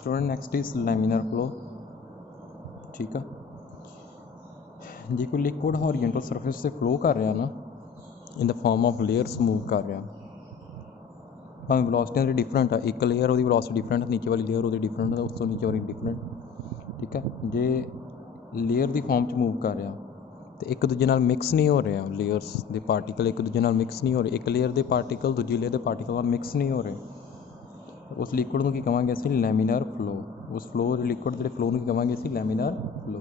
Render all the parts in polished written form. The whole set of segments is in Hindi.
Student next is laminar flow. ठीक है, जे कोई लिक्विड हॉरिजेंटल सरफेस से फ्लो कर रहा ना in the form of layers move कर रहा, भावें वेलोसिटी की डिफरेंट है, एक लेयर वो वेलोसिटी डिफरेंट, नीचे वाली लेयर वो डिफरेंट है, उस तो नीचे वाली डिफरेंट। ठीक है, जे लेयर की फॉर्म च मूव कर रहा तो एक दूजे नाल मिक्स नहीं हो रहा, लेयर्स के पार्टिकल एक दूजे नाल मिक्स नहीं हो रहे, एक लेयर के पार्टिकल दूजी लेयर के पार्टिकल नाल मिक्स नहीं हो रहे, उस लिक्विड को की कहांगे असीं लैमिनार फ्लो। उस फ्लो लिक्विड जो फ्लो की कहांगे असीं laminar flow.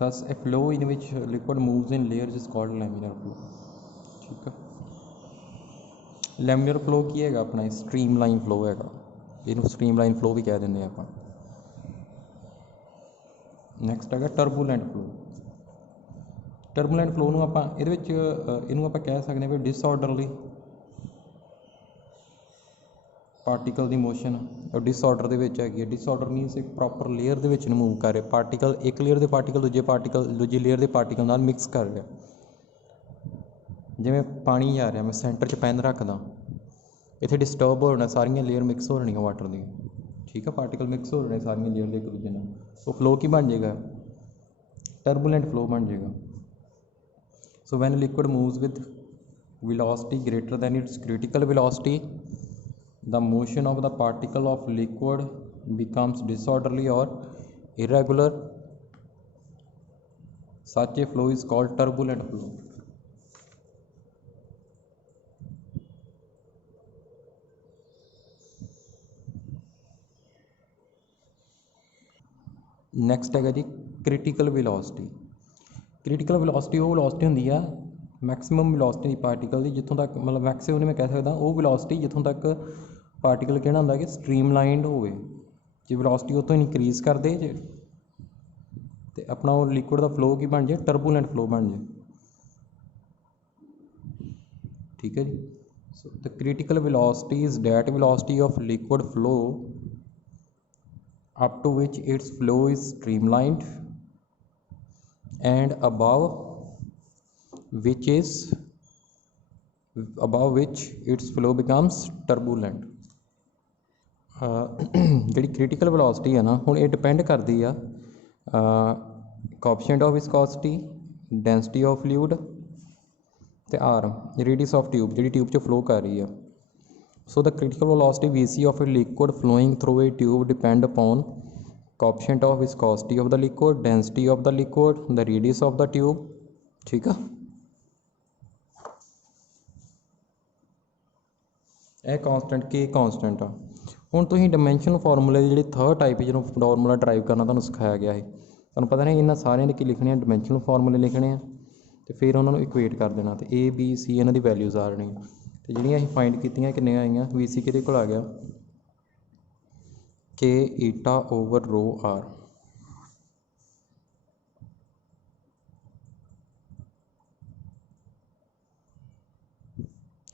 Thus, a flow in which liquid moves in layers is called laminar flow। ठीक है, लैमिनार फ्लो की है अपना स्ट्रीम लाइन फ्लो है, इनू स्ट्रीम लाइन फ्लो भी कह देंगे आप। नैक्सट है टर्बूलेंट फ्लो। टर्बूलेंट फ्लो आप कह सकते हैं भी डिसऑर्डरली पार्टिकल की मोशन डिसऑर्डर है। डिसऑर्डर मीनस एक प्रॉपर लेयर के मूव कर रहे, पार्टिकल एक लेयर के पार्टिकल दूजी लेयर के पार्टिकल नाल मिक्स कर रहा। जिमें पानी जा रहा, मैं सेंटर च पैन रखदा, इत्थे डिस्टर्ब हो रहा, सारिया लेयर मिक्स हो रही वाटर दी। ठीक है, पार्टिकल मिक्स हो रहे सारिया लेयर एक दूजे नाल, वो फ्लो की बन जाएगा, टर्बूलेंट फ्लो बन जाएगा। So when liquid moves with velocity greater than its critical velocity, the motion of the particle of liquid becomes disorderly or irregular. Such a flow is called turbulent flow। Next है जी क्रिटिकल वेलोसिटी। क्रिटिकल वेलोसिटी वो वेलोसिटी होंगी है मैक्सिमम वेलोसिटी पार्टिकल की, जितों तक मतलब मैक्सिमम मैं कह सकता वो वेलोसिटी जितों तक पार्टिकल कहना होंगे कि स्ट्रीम लाइंड हो, जो वेलोसिटी उतो इनक्रीज कर दे तो अपना वो लिक्विड का फ्लो की बन जाए, टर्बूलेंट फ्लो बन जाए। ठीक है जी, so the critical velocity is that velocity of liquid flow up to which its flow is streamlined and above which its flow becomes turbulent। जी क्रिटिकल वेलोसिटी है ना हुण ये डिपेंड करती है coefficient of viscosity, density of fluid ते आर रेडियस ऑफ ट्यूब जी ट्यूब च फ्लो कर रही है। So the critical velocity Vc of a liquid flowing through a tube depend upon coefficient of viscosity of the liquid, density of the liquid, the radius of the tube। ठीक है, यह कॉन्सटेंट के कॉन्सटेंट आ। हुण तुसीं डायमैंशन फार्मूले जी थर्ड टाइप जो फार्मूला ड्राइव करना तुहानूं सिखाया गया है, तुहानूं पता नहीं इन्हां सारिਆਂ ਦੇ ਕੀ लिखने डायमैंशन फार्मूले लिखने तो फिर उन्होंने इक्वेट कर देना, तो A B C इन्हां दी वैल्यूज़ आ रही, तो जिहड़ियां असीं फाइंड कीतियां किन्ने आईयां VC किहदे कोल आ गया K ईटा ओवर रो R।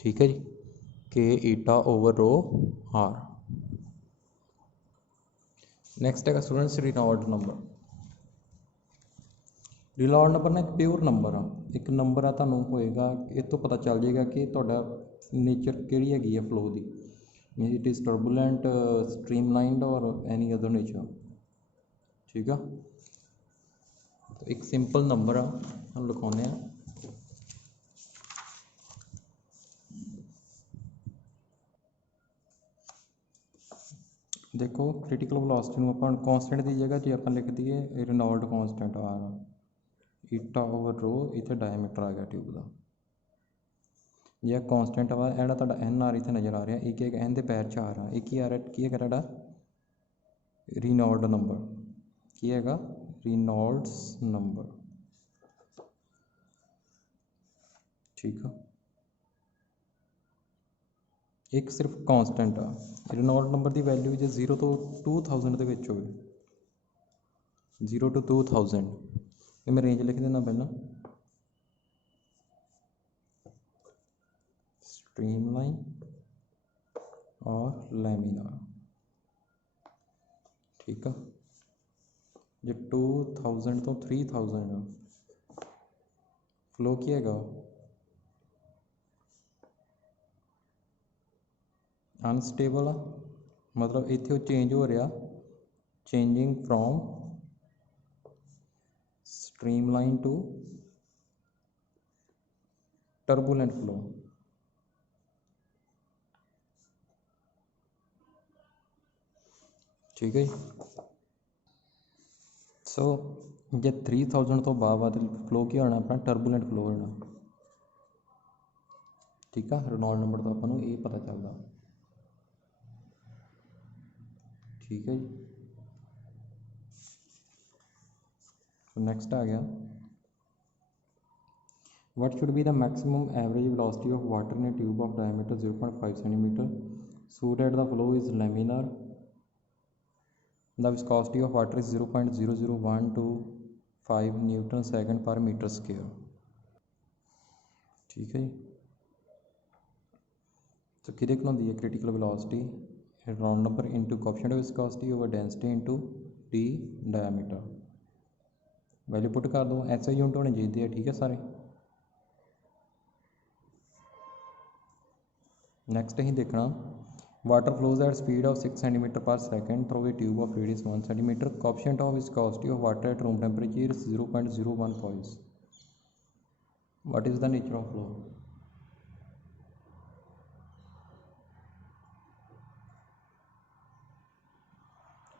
ठीक है जी, K ईटा ओवर रो R। नैक्सट है students Reynold number. Reynold number ना एक प्योर नंबर आ, एक नंबर आ तुहानूं होएगा इस तो पता चल जाएगा कि तुहाडा नेचर किहड़ी हैगी है फ्लो की, mean it is turbulent, stream lined और एनी अदर नेचर। ठीक है, तो एक सिंपल नंबर आ हम लिखाने देखो क्रिटिकल वेलोसिटी में अपन कॉन्सटेंट की जगह जो अपन लिख दिए रिनॉल्ड कॉन्सटेंट आ रहा ईटा ओवर रो, इतने डायमीटर आ गया ट्यूब का। जो कॉन्सटेंट वा एड़ा तुहाडा एन आर इतने नज़र आ रहा, एक एक एन के पैर च आ रहा, एक ही आ रहा की है तुहाडा रिनॉल्ड नंबर, की है रिनॉल्ड्स नंबर। ठीक है, एक सिर्फ कॉन्सटेंट आ रिनॉल्ड नंबर की वैल्यू जो 0 तो 2000 के हो, 0 to 2000 ये मैं रेंज लिख देना पहला। स्ट्रीम लाइन और लैमिनार। ठीक है, जो 2000 तो 3000 फ्लो की है अनस्टेबल आ, मतलब इत्थे चेंज हो रहा, changing from streamline to turbulent flow. ठीक है जी। सो जे 3000 तो बाद फ्लो की होना अपना टर्बूलेंट फ्लो होना। ठीक है, रेनॉल्ड नंबर तो अपन ये पता चलता। ठीक है जी। नेक्स्ट आ गया, what should be the maximum average velocity of water in a tube of diameter 0.5 centimeter so that the flow is laminar, the viscosity of water is 0.0012 Newton second per meter square। ठीक है जी। तो कि होंगी है critical velocity round number into coefficient of viscosity over density into D diameter. Value put कर दो, SI यूनिट होने चाहिए। ठीक है सारे। नैक्सट अं देखना, water flows at speed of 6 centimeter per second through a tube of radius 1 centimeter, coefficient of viscosity of water at room temperature 0.01 points. What is the nature of flow?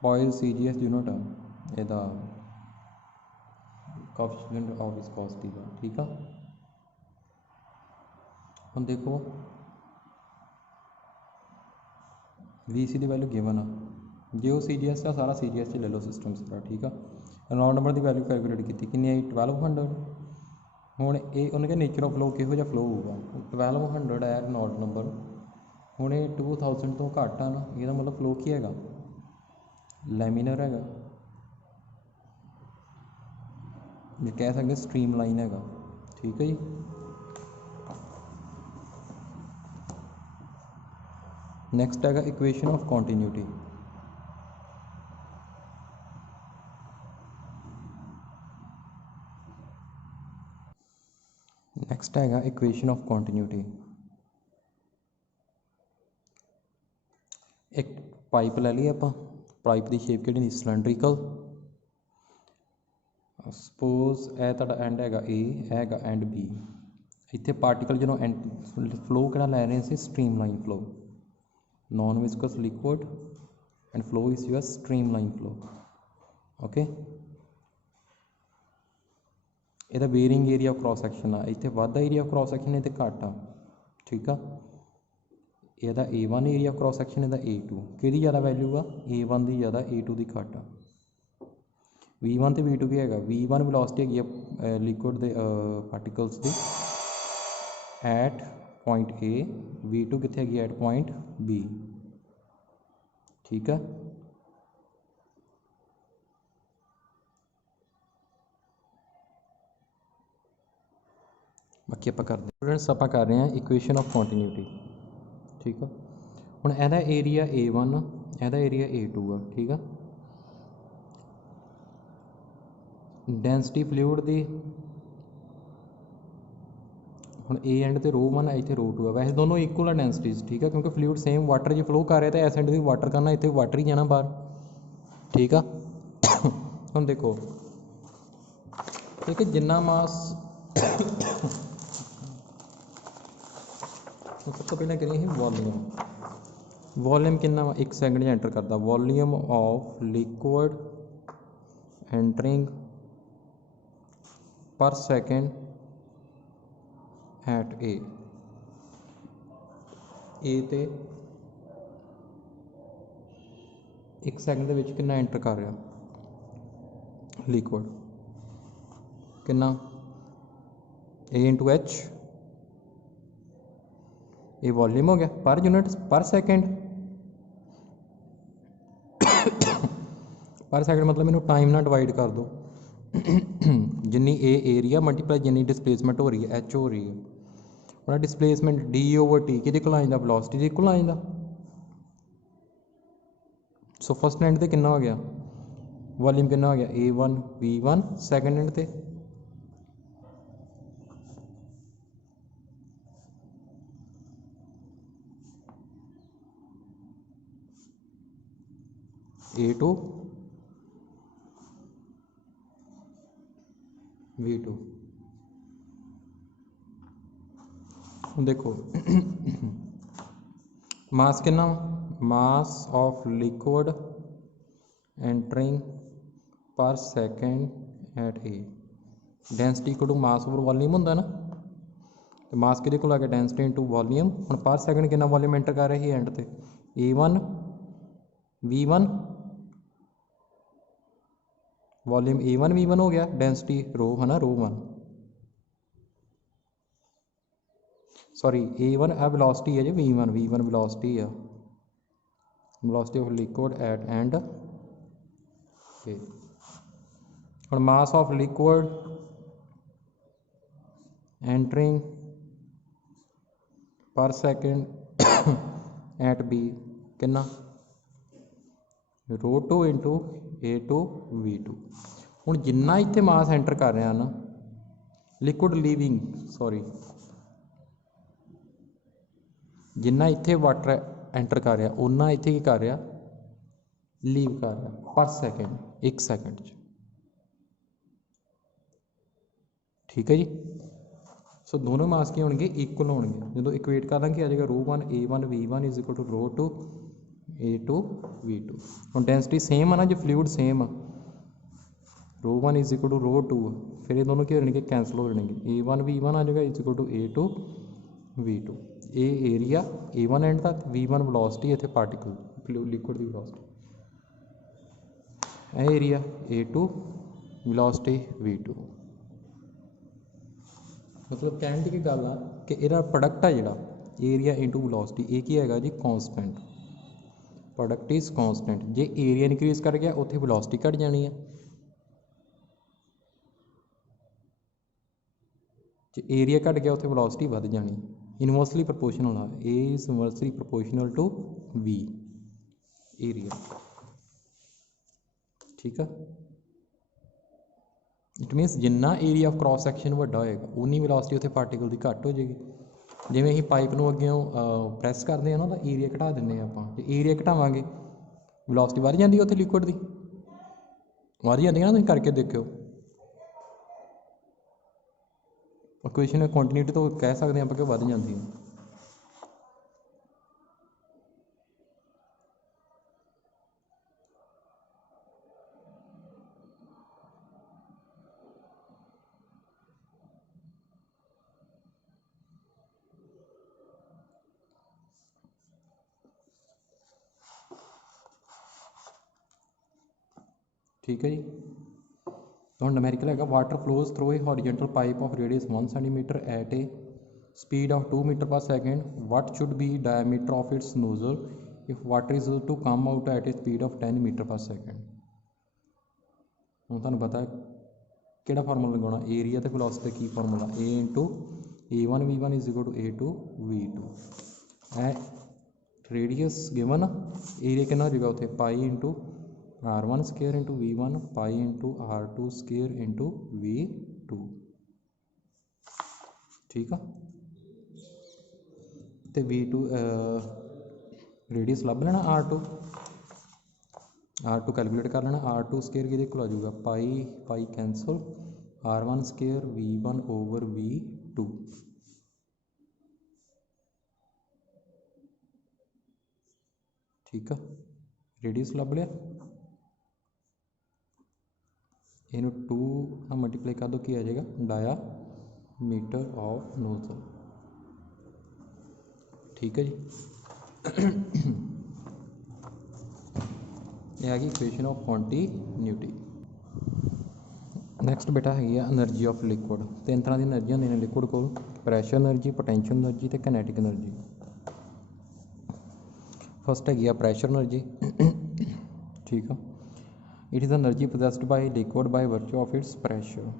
Poise CGS unit है यदा कोएफिशिएंट ऑफ विस्कोसिटी का। ठीक है, हम देखो VC की वैल्यू गिवन आ, जो CGS का सारा CGS ले लो सिस्टम सारा। ठीक है, रेनॉल्ड नंबर की वैल्यू कैलकुलेट की कि 1200। हूँ ये उन्होंने नेचर ऑफ फ्लो किहो जिहा फ्लो होगा, 1200 है रेनॉल्ड नंबर। हूँ ये 2000 तो घट आ ना, यदा मतलब फ्लो की है, लैमिनर है, जो कह सकते स्ट्रीम लाइन है। ठीक है जी। नैक्सट है इक्वेशन ऑफ कॉन्टीन्यूटी। नैक्सट है इक्वेशन ऑफ कॉन्टीन्यूटी। एक पाइप ले ली आप, पाइप की शेप कि सिलेंड्रिकल। सपोज ए तुहाडा एंड है ए, है एंड B। इत्थे पार्टिकल जो फ्लो कि लै रहे हैं streamline flow, non viscous liquid and flow is your streamline flow. Okay, यदा varying area of cross section आ, इतने वाधा एरिया ऑफ क्रॉस सैक्शन है तो घट आ। ठीक है, यदा A1 area of cross section है A2 कि ज़्यादा वैल्यू आ, A1 की ज़्यादा A2 की घट आ। V1 तो V2 की है, V1 वेलोसिटी है लिक्विड के पार्टिकल्स की एट पॉइंट A, V2 कितने है एट पॉइंट B। ठीक है, बाकी आप करते स्टूडेंट्स आप कर रहे हैं इक्वेशन ऑफ कॉन्टीन्यूटी। ठीक है, हुण एदा एरिया A1, एदा एरिया A2 आ। ठीक है, डेंसिटी फ्लूइड की हुण A एंड तो ρ1 है, इतने ρ2 है। वैसे दोनों इक्वल है डेंसिटीज। ठीक है, क्योंकि फ्लूइड सेम वाटर जो फ्लो कर रहा है तो इस एंड भी वाटर करना, इतने वाटर ही जाना बाहर। ठीक है, हम देखो ठीक है, जिन्ना मास सब तो पहले करिए वॉल्यूम। वॉल्यूम कितना 1 सैकेंड एंटर करता, volume of liquid entering per second eight ए ते 1 सैकेंड के कितना एंटर कर रहा लिक्विड, कितना A/H। ये वॉल्यूम हो गया पर यूनिट पर सैकेंड। पर सैकेंड मतलब मैंने टाइम ना डिवाइड कर दो, जिन्नी ए एरिया मल्टीप्लाई जिन्नी डिस्प्लेसमेंट हो रही है H हो रही है, और डिस्प्लेसमेंट D/T कि आ जाता वेलोसिटी के इक्वल आ जाता। सो फस्ट एंड ते कितना हो गया वॉल्यूम, कितना हो गया A1 V1, सैकेंड एंड ते A2 V2। देखो मास कितना, mass of liquid entering per second at a, density equal to mass over volume होंगे ना, तो मास कि को लगे डेंसिटी इंटू वॉल्यूम। हम पर सैकेंड कितना वॉल्यूम एंटर कर रहे हैं एंड से A1 V1, volume A1 V1 हो गया, डेंसिटी रो है ना, रो 1, सॉरी A1 आ वेलोसिटी है जी, V1 वेलोसिटी है, velocity of liquid at end A. और mass of liquid entering per second at B कितना, रो 2 इंटू A2 V2। हुण जिन्ना इत्थे मास एंटर कर रहा ना लिक्विड लीविंग, सॉरी जिन्ना इत्थे वाटर एंटर कर रहा उन्ना इत्थे की कर रहा, लीव कर रहा पर सैकेंड, 1 सैकेंड। ठीक है जी। सो दोनों मास की होंगे इक्वल होंगे, जो इक्वेट कर देंगे आ जाएगा rho 1 A1 V1 is equal to rho 2 A2 V2। हम डेंसिटी सेम है ना जो फ्लूइड सेम है, रो 1 इज इक्वल टू रो 2, फिर ये दोनों क्या हो जाएंगे, कैंसल हो जाएंगे, A1 V1 आ जाएगा is equal to A2 V2। A area A1 and तक, V1 वेलोसिटी इतने पार्टिकल लिक्विड की velocity, A area A2 velocity V2। मतलब कहने की गल आ कि इहदा प्रोडक्ट है जिहड़ा एरिया इंटू वेलोसिटी, ये की है जी कॉन्सटेंट, प्रोडक्ट इज कॉन्सटेंट। जे एरिया इनक्रीज कर गया उत्थे वेलोसिटी घट जानी है, जे एरिया घट गया उत्थे वेलोसिटी वध जानी, इनवर्सली प्रपोर्शनल है, A is inversely proportional to V area. ठीक है, इट मीनस जिन्ना एरिया ऑफ क्रॉस सैक्शन वड्डा होएगा उन्नी वेलोसिटी उत्थे पार्टिकल की घट हो जाएगी। जिवें असीं पाइप नूं अग्गेों प्रैस करते हैं ना तो एरिया घटा दिंदे आपां, जे एरिया घटावांगे वेलोसिटी वध जांदी उत्थे लिक्विड की, वध जांदी ना, तुसीं करके देखिओ। इक्वेशन कंटीन्यूटी तो कह सकते हैं आप कि वध जाती है। ठीक है जी। तो नमैरिकल है, water flows through a horizontal pipe of radius 1 centimeter at a speed of 2 meter per second, what should be diameter of its nozzle if water is to come out at a speed of 10 meter per second. हूँ तुहानूं पता है किहड़ा फार्मूला लगाना, एरिया तो वेलोसिटी की formula, A into A1 V1 is equal to A2 V2। ए रेडियस गिवन, एरिया कितना हो जाएगा उत्थे pi into R1 square into V1 pi into R2 square into V2। ठीक है, तो V2 रेडियस लभ लेना R2 कैलकुलेट कर लेना, R2 स्केयर कि आ जाऊगा pi pi cancel, R1 square V1 over V2। ठीक है, रेडियस लभ लिया, इनू 2 ना मल्टीप्लाई कर दो, कि आ जाएगा डायामीटर ऑफ नोजल। ठीक है जी। यह है इक्वेशन ऑफ कॉन्टीन्यूटी। नैक्सट बेटा है एनर्जी ऑफ लिक्विड। तीन तरह की एनर्जी होंगे ने लिक्विड को, प्रैशर एनर्जी, पोटेंशियल एनर्जी तो कैनेटिक एनर्जी। फस्ट है प्रैशर एनर्जी। ठीक है, it is energy possessed by liquid by virtue of its pressure.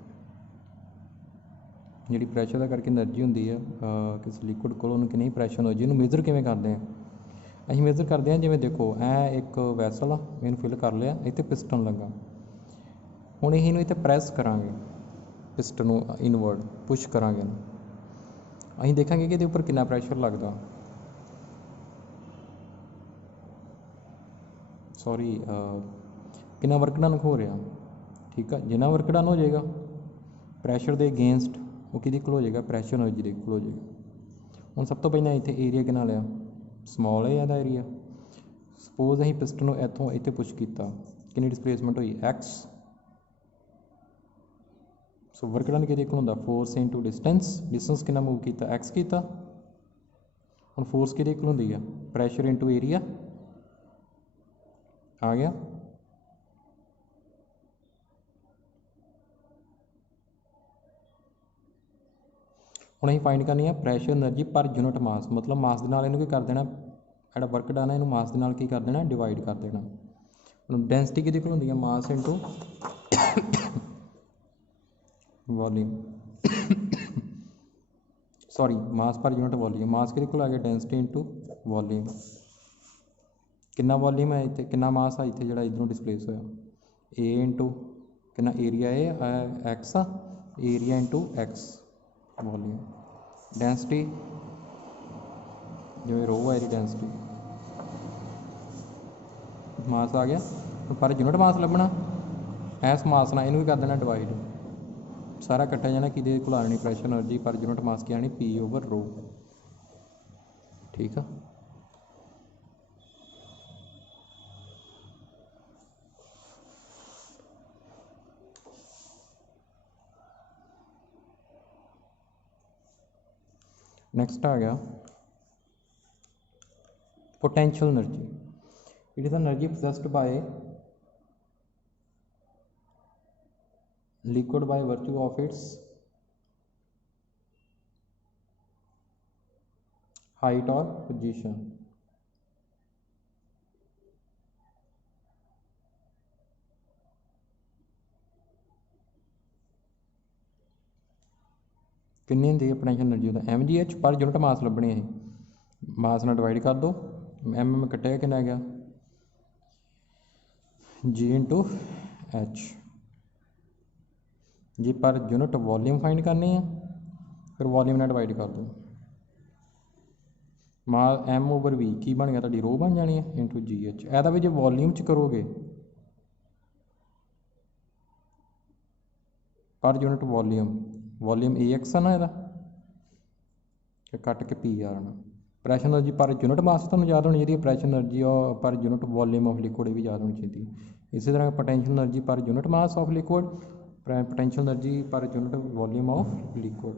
जी प्रैशर का करके एनर्जी होंगी है किसी लिक्विड को, कि प्रैशर एनर्जी इन्हूं मेजर किवें करते हैं, असीं मेजर करते हैं जिवें देखो एक वैसल आ, इन्हूं फिल कर लिया, इत्थे पिस्टन लगा, हुण इहनूं इत्थे प्रैस करांगे, पिस्टन नूं इनवर्ड पुश करांगे, असीं देखांगे कि इहदे उपर कितना प्रैशर लगदा। सॉरी कितना वर्क डन हो रहा, ठीक है। जिन्ना वर्क डन हो जाएगा प्रैशर के अगेंस्ट वो कि हो जाएगा, प्रैशर एनर्जी के हो जाएगा। हम सब तो पहले इतने एरिया कितना लिया, समॉल है यदा एरिया। सपोज अं पिस्टन इतों इतने पुश किया, कि डिसप्लेसमेंट हुई एक्स। सो वर्क डन कि होंगे फोर्स इंटू डिस्टेंस, डिस्टेंस कितना मूव किया एक्स किया। हम फोर्स कि होंगी है प्रैशर इंटू एरिया आ गया। हम अं फाइंड करनी है प्रैशर एनर्जी पर यूनिट मास, मतलब मास के नाल इनू की कर देना, जो वर्क डन है इनू मास के नाल की कर देना, डिवाइड कर देना। हम डेंसिटी कि होंगी है mass into volume, sorry mass per unit volume. Mass कि आ गया डेंसिटी इंटू वॉल्यूम। कितना वॉल्यूम है इतने, कितना मास है इतने जो इधरों डिसप्लेस होया, ए इंटू कितना एरिया है एक्स आ, area into X volume. Density जो रो है ये डेंसिटी, मास आ गया। पर यूनिट मास लभना, इस मास ना इनू भी कर देना डिवाइड, सारा कट्टा जाना कि को आनी pressure energy per unit mass की आनी पी ओवर रो, ठीक है। नैक्सट आ गया potential energy. It is energy possessed by liquid by virtue of its height और पोजीशन। कितनी होंगी है पोटेंशियल एनर्जी का M G H per unit mass लभनी है, मास ना डिवाइड कर दो, एम कट्टिया कितना गया जी इंटू एच। जी पर यूनिट वॉल्यूम फाइंड करनी है, फिर वॉल्यूम ना डिवाइड कर दो, मास एम ओवर वी की बन गया, तो रो बन जानी है इंटू जी एच। ऐसा भी जो वॉल्यूम च करोगे per unit volume, volume A X है ना यदा कट के पी आर आना। Pressure energy per unit mass तो याद होनी चाहिए, pressure energy per unit volume of liquid भी याद होनी चाहिए। इसी तरह potential energy per unit mass of liquid, potential energy per unit volume of liquid.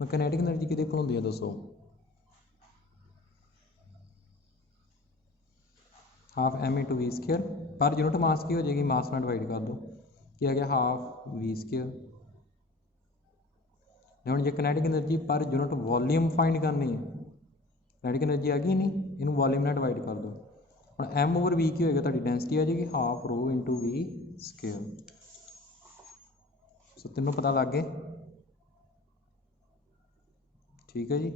Kinetic energy कि होंगी है दसो, half M into V square per unit mass की हो जाएगी, मास में डिवाइड कर दो कि आ गया हाफ वी स्केयर। हम जो kinetic energy per unit volume find करनी है, कैनेटिक एनर्जी आ गई नहीं, इनू वॉल्यूम में डिवाइड कर दो। हम एम ओवर वी की होएगा, तो डेंसिटी आ जाएगी half rho into V square. So तीनों पता लग गए, ठीक है जी।